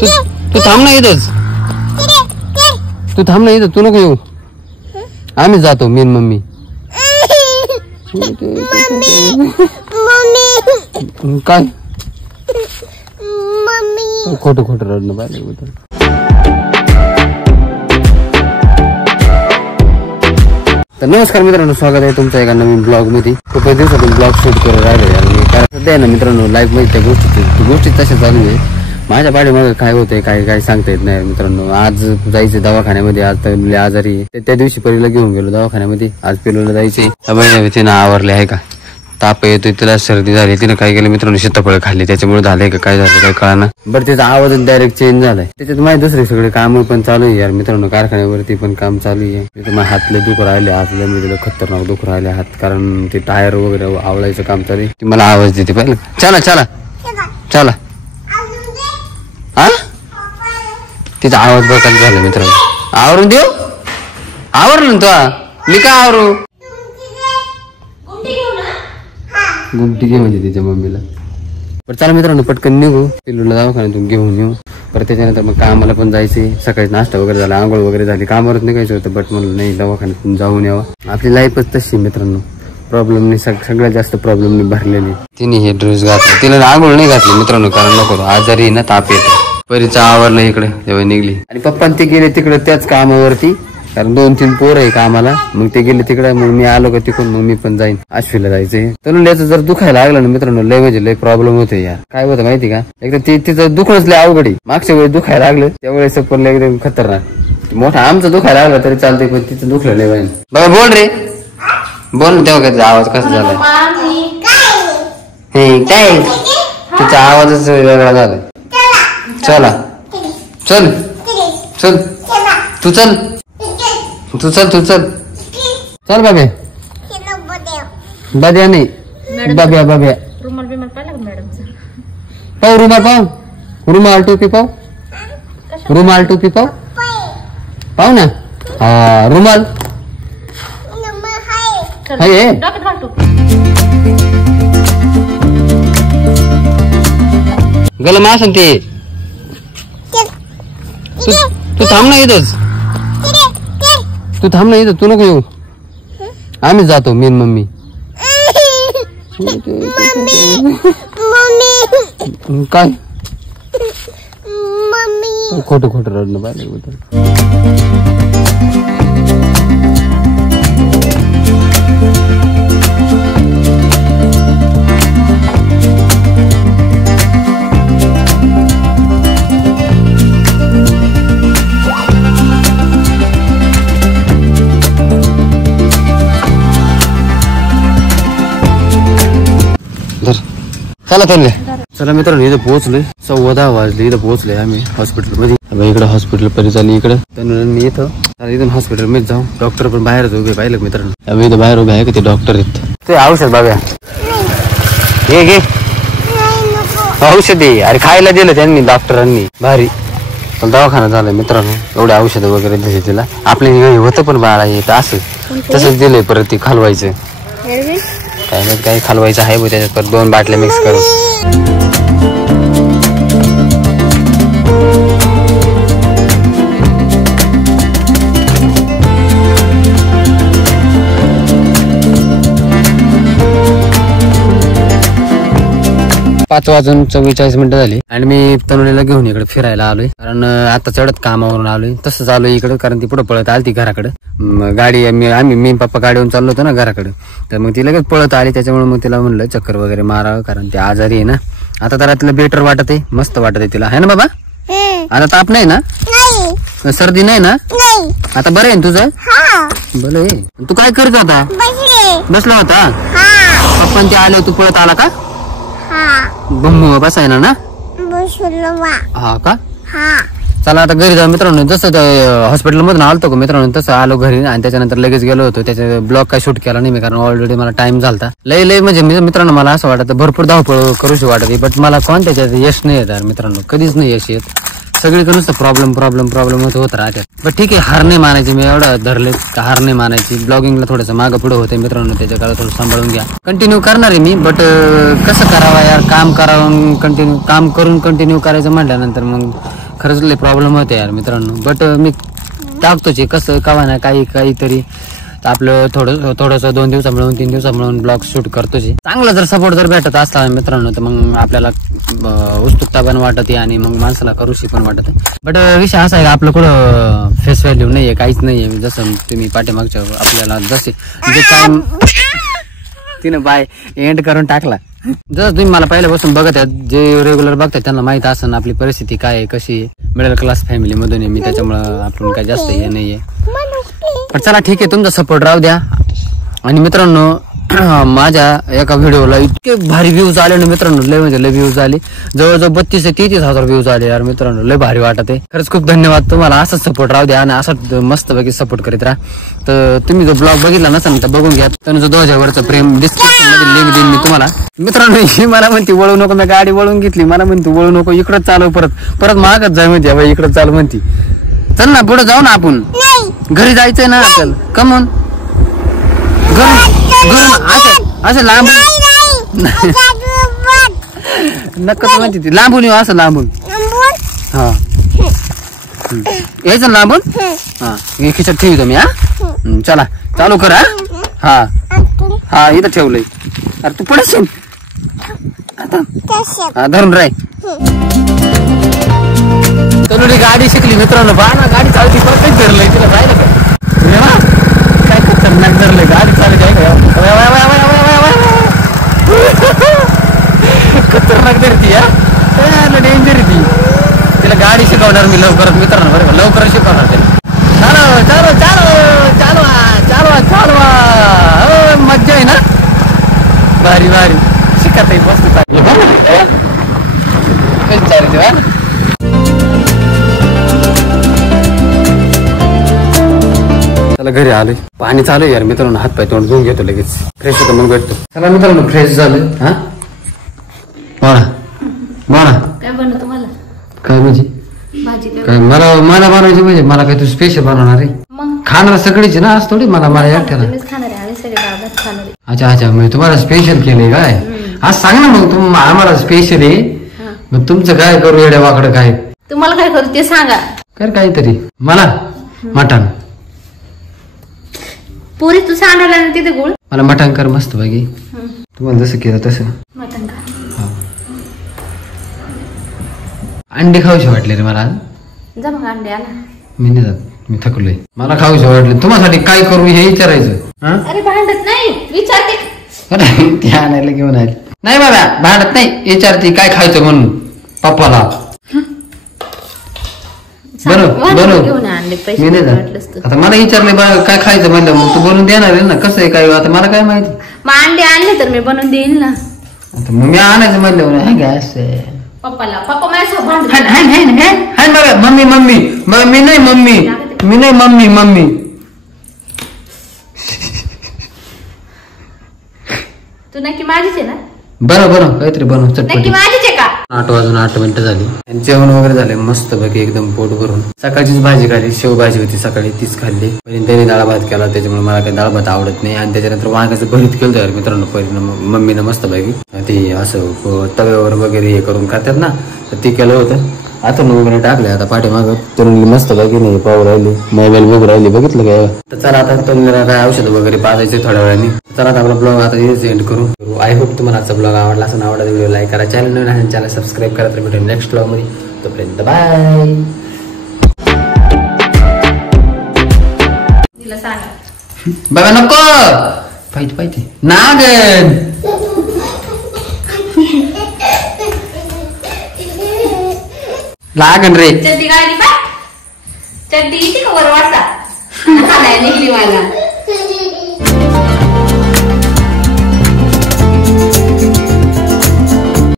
तू थांब ना इथंच, तू थांब ना इथं, तू नको येऊ, आम्ही जातो मी आणि मम्मी. काय खोटं खोटं रडणं पाहिजे. तर नमस्कार मित्रांनो, स्वागत आहे तुमच्या एका नवीन ब्लॉग मध्ये. खूप दिवसातून ब्लॉग शूट करत राहिले आणि कारण सध्या ना मित्रांनो लाईफ मध्ये त्या गोष्टी तशा चालू आहे. माझ्या पाठीमागे काय होतंय काय काय सांगता येत नाही मित्रांनो. आज जायचं दवाखान्यामध्ये, आज तर आजारी त्या दिवशी परीला घेऊन गेलो दवाखान्यामध्ये. आज पिलूला जायचे, तिनं आवरले आहे का, ताप येतोय, तिला सर्दी झाली. तिने काय केलं मित्रांनो, शीतफळ खाल्ली, त्याच्यामुळे झालंय का काय झालं काय कळाना. बरं त्याचा आवाज डायरेक्ट चेंज झालाय. त्याच्यात माझे दुसरे सगळे काम पण चालू आहे यार मित्रांनो. कारखान्यावरती पण काम चालू आहे. तिथे माझे हातले दुख राहिले, हातले म्हणजे खतरनाक दुख राहिले हात, कारण ते टायर वगैरे आवळायचं काम चालू आहे. ती मला आवाज देते पाहिलं, चला चला चला. हा तिचा आवाज बघायला झाला मित्रांनो. आवरून देऊ, आवरलं ना तू, मी काय आवरू. गुमटी घे म्हणजे तिच्या मम्मीला. पण चला मित्रांनो पटकन निघू, पिल्लूला दवाखान्यातून घेऊन येऊ. परत त्याच्यानंतर मग कामाला पण जायचे. सकाळी नाश्ता वगैरे झाला, आंघोळ वगैरे झाली, कामावरच निघायचं होतं. बट म्हणलं नाही, दवाखान्यातून जाऊन यावं. आपली लाईफच तशी मित्रांनो, प्रॉब्लेमने सगळ्यात जास्त प्रॉब्लेमने भरलेली. तिने हे ड्रेस घातला, तिला आंघोळ नाही घातली मित्रांनो, कारण नको आजारी ना, ताप येतो. परीचा आवरलं इकडे तेव्हा निघली. आणि पप्पा ते गेले तिकडे त्याच कामावरती, कारण 2-3 पोर आहे कामाला. मग ते गेले तिकडे, मग मी आलो का तिकडून, मग मी पण जाईन. आश्वीला जायचंय. तनुल्याचं जर दुखायला लागलं ना मित्रांनो, लय म्हणजे लय प्रॉब्लेम होते यार. काय होतं माहिती का, एकदा तिचं दुखणंच लय अवघडी. मागच्या वेळेस दुखायला लागलं त्यावेळेस पण एकदम खतरनाक. मोठा आमचं दुखायला लागलं तरी चालतंय, पण तिचं दुखलं लय वाईन. बाबा बोल रे, बोल ना. तेव्हा काय आवाज कसा झालाय, हे काय तिचा आवाजच वेगळा झालाय. चला चल चल, तू चल, तू चल, तू चल, चल बाबे. बाब्या नाही, बाब्या बाब्या. रुमाल बिमाल पाहिला का मॅडमचा? पाहू रुमाल, पाहू रुमाल, टोपी पाहू, रुमाल टोपी पाहू, पाहू ना. हा रुमाल आहे. गलम असं ते. तू थांब ना इथंच, तू थांब ना इथं, तू नको येऊ, आम्ही जातो मी आणि मम्मी. काय खोटं खोटं रडणं पाहिजे. चला चला मित्रांनो, इथं पोहोचलोय. 10:15 वाजले, इथं पोहोचलोय आम्ही हॉस्पिटल मध्ये. इकडे हॉस्पिटल परी चालली इकडे. मी इथं इथून हॉस्पिटल मध्ये जाऊ. डॉक्टर पण बाहेरच उभे पाहिलं मित्रांनो. इथं बाहेर उभे आहे का ते डॉक्टर आहेत. ते औषध बाब्या हे घे, औषध आहे. अरे खायला दिलं त्यांनी डॉक्टरांनी, भारी. दवाखाना झालाय मित्रांनो, एवढे औषध वगैरे दिले तिला. आपल्या होतं पण बाळा हे असं तसंच दिलंय. परत ते खालवायचं काय नाही, काही खालवायचं आहे त्याच्यात. परत 2 बाटल्या मिक्स करून. पाच वाजून 44 झाली आणि मी तनुलीला घेऊन इकडे फिरायला आलोय. कारण आता चढत कामावरून आलोय, तसंच आलोय इकडे. कारण ती पुढे पळत आली ती घराकडे. गाडी मी पप्पा गाडीवरून चाललो होतो ना घराकडे, तर मग ती लगेच पळत आली. त्याच्यामुळे मग तिला म्हणलं चक्कर वगैरे मारावं, कारण ती आजारी आहे ना. आता तर तिला बेटर वाटत आहे, मस्त वाटत आहे तिला, है ना बाबा. आता ताप नाही ना, सर्दी नाही ना, आता बरं आहे ना तुझं. बरं आहे. तू काय करत होता, बसला होता. पप्पा ते आले, तू पळत आला का. बसायला ना, हा का. चला आता घरी जाऊ मित्रांनो. जसं हॉस्पिटल मधून आलतो का मित्रांनो, तसं आलो घरी आणि त्याच्यानंतर लगेच गेलो होतो. त्याचा ब्लॉग काय शूट केला नाही मी, कारण ऑलरेडी मला टाइम झालता. लय म्हणजे मित्रांनो मला असं वाटतं भरपूर धावपळ करूशी वाटत, बट मला कोण त्याच्यात यश नाही येत मित्रांनो, कधीच नाही यश येत. सगळीकडे नुसतं प्रॉब्लेम होत राहतात. पण ठीक आहे, हार नाही मानायची. मी एवढं धरले का हार नाही मानायची. ब्लॉगिंगला थोडंसं मागं पुढे होते मित्रांनो, त्याच्या काळात थोडं सांभाळून घ्या. कंटिन्यू करणार आहे मी, बट कसं करावं यार, काम करावं कंटिन्यू, काम करून कंटिन्यू करायचं म्हटल्यानंतर मग खरंच लय प्रॉब्लेम होते यार मित्रांनो. बट मी टाकतोच कसं कवा ना काहीतरी आपलं थोडस 2 दिवसा मिळून 3 दिवसा मिळून ब्लॉग शूट करतोच. चांगला जर सपोर्ट जर भेटत असता मित्रांनो तर मग आपल्याला उत्सुकता पण वाटते आणि मग माणसाला करूशी पण वाटत. बट विषय असा आहे आपलं कुठं फेस व्हॅल्यू नाहीये, काहीच नाहीये. जसं तुम्ही पाठीमागच्या आपल्याला जसे तिनं बाय एंड करून टाकला. जसं तुम्ही मला पहिल्यापासून बघत आहेत, जे रेग्युलर बघतात त्यांना माहित असेल आपली परिस्थिती काय आहे, कशी आहे. मिडल क्लास फॅमिली मधून आहे मी, त्याच्यामुळं आपण काय जास्त हे नाहीये. पण चला ठीक आहे, तुमचा सपोर्ट राहू द्या. आणि मित्रांनो माझ्या एका व्हिडिओला इतके भारी व्ह्यूज आले ना मित्रांनो, लय म्हणजे लय व्ह्यूज आले. जवळजवळ 32 ते 33 हजार व्ह्यूज आले यार मित्रांनो. लय भारी वाटत आहे. खरंच खूप धन्यवाद तुम्हाला. असाच सपोर्ट राहू द्या आणि असंच मस्त पैकी सपोर्ट करीत राहा. तर तुम्ही जो ब्लॉग बघितला नसेल तर बघून घ्या. त्यांचं 2000 वरचं प्रेम डिस्क्रिप्शन मध्ये लिंक देईन मी तुम्हाला. मित्रांनो ही मला म्हणते वळू नको, मी गाडी वळून घेतली. मला म्हणते वळू नको, इकडं चालव, परत मागच जाय म्हणते. बाई इकडं चालू म्हणती. चल ना पुढे जाऊ ना, आपण घरी जायचंय ना. चल कमून असं लांबून नक्की म्हणते ती. लांबून येऊ, असं लांबून. हा यायचं लांबून. हा हे खिचत ठेवतो मी. हा चला चालू कर. हा हा इथं ठेवलंय. अरे तू पडशील आता. धरून राय. तनुरी गाडी शिकली मित्रांनो. पहा ना गाडी चालती, परत धरलंय तिला. राहिलं का काय खतरनाक धरलंय. गाडी चालत आहे का खतरनाक धरती. हा डेंजर ती. तिला गाडी शिकवणार मी लवकरच मित्रांनो. बरं लवकर शिकवणार तिला. चालो चालो चालो चालवा चालवा चालवा. मज्जा आहे ना. भारी भारी शिकत आहे. मस्त चालते. चला घरी आलोय. पाणी चालू यार मित्रांनो. हात पाय तोंड धुवून घेतो लगेच. फ्रेश होतो मग भेटतो. चला मित्रांनो फ्रेश झालं. हा बोला बोला. काय बनवतो तुम्हाला? काय म्हणजे भाजी काय मला बनवायची म्हणजे मला काय तू स्पेशल बनवणार आहे? मग खाणार सगळीच ना आज थोडी. मला एकट्याला. तुम्हीच खाणार आहे, आम्ही सगळे गावात खाणार आहे. अच्छा अच्छा म्हणजे तुम्हाला स्पेशल केलंय काय? आज सांग ना मग. आम्हाला स्पेशल आहे मग तुमचं काय करू येड्या वाकडं काय? तुम्हाला काय करू ते सांगा. कर काहीतरी. मला मटण. पुरी तू सांगायला ना तिथे गुळ. मला मटण कर मस्त पैकी. तुम्हाला जसं केलं तसं. मटण का? अंडे खाऊशी वाटले रे मला. जा मग अंडे आणा. मी नाही जात, मी थकलोय. मला खाऊशी वाटले. तुम्हासाठी काय करू हे विचारायचं. अरे भांडत नाही, विचारते. ते आणायला घेऊन आले. नाही बाबा भांडत नाही, विचारते काय खायचं म्हणून पप्पाला. मी नाही जात. आता मला विचारले काय खायचं म्हणलं मग तू बनवून देणार आहे ना. कसं आहे काय आता मला काय माहिती. मग अंडे आणले तर मी बनवून देईल ना. आता मग मी आणायचं म्हणलं काय असं. पप्पाला पप्पा माझ्यासोबत मम्मी मम्मी मम्मी नाही मम्मी मी नाही मम्मी मम्मी. तू नक्की माझीच आहे ना? बरं काहीतरी बनव चटपटी. नक्की माझीच आहे का? 8 वाजून 8 मिनिटं झाली. जेवण वगैरे झाले मस्त पैकी एकदम पोट भरून. सकाळचीच भाजी खाल्ली, शेव भाजी होती सकाळी तीच खाल्ली. पण त्याने डाळ भात केला त्याच्यामुळे मला काही डाळ भात आवडत नाही. आणि त्याच्यानंतर वांग्याचं भरीत केलं तर मित्रांनो मम्मीनं मस्त पैकी. ते असं तव्यावर वगैरे हे करून खातात ना, तर ते केलं होतं. आता वगैरे टाकले. आता पाठीमागं तरुण मस्त पैकी नाही पाहू राहिली, मोबाईल बघू राहिली. बघितलं काय? तर चला आता तरुणीला काय औषध वगैरे पाजायचे थोड्या वेळाने. चला आता आपला ब्लॉग आता एंड करू. आय होप तुम्हाला आजचा ब्लॉग आवडला असेल. आवडला व्हिडिओ लाईक करा. चॅनल नवीन आहे चॅनल सबस्क्राईब करा. तर भेटूया नेक्स्ट ब्लॉग मध्ये. तोपर्यंत बाय. तिला सांगा बाबा नको पाहिजे नागन लागन रे. चड्डी गाडी चड्डी किती का बरं वाटता निघली मला.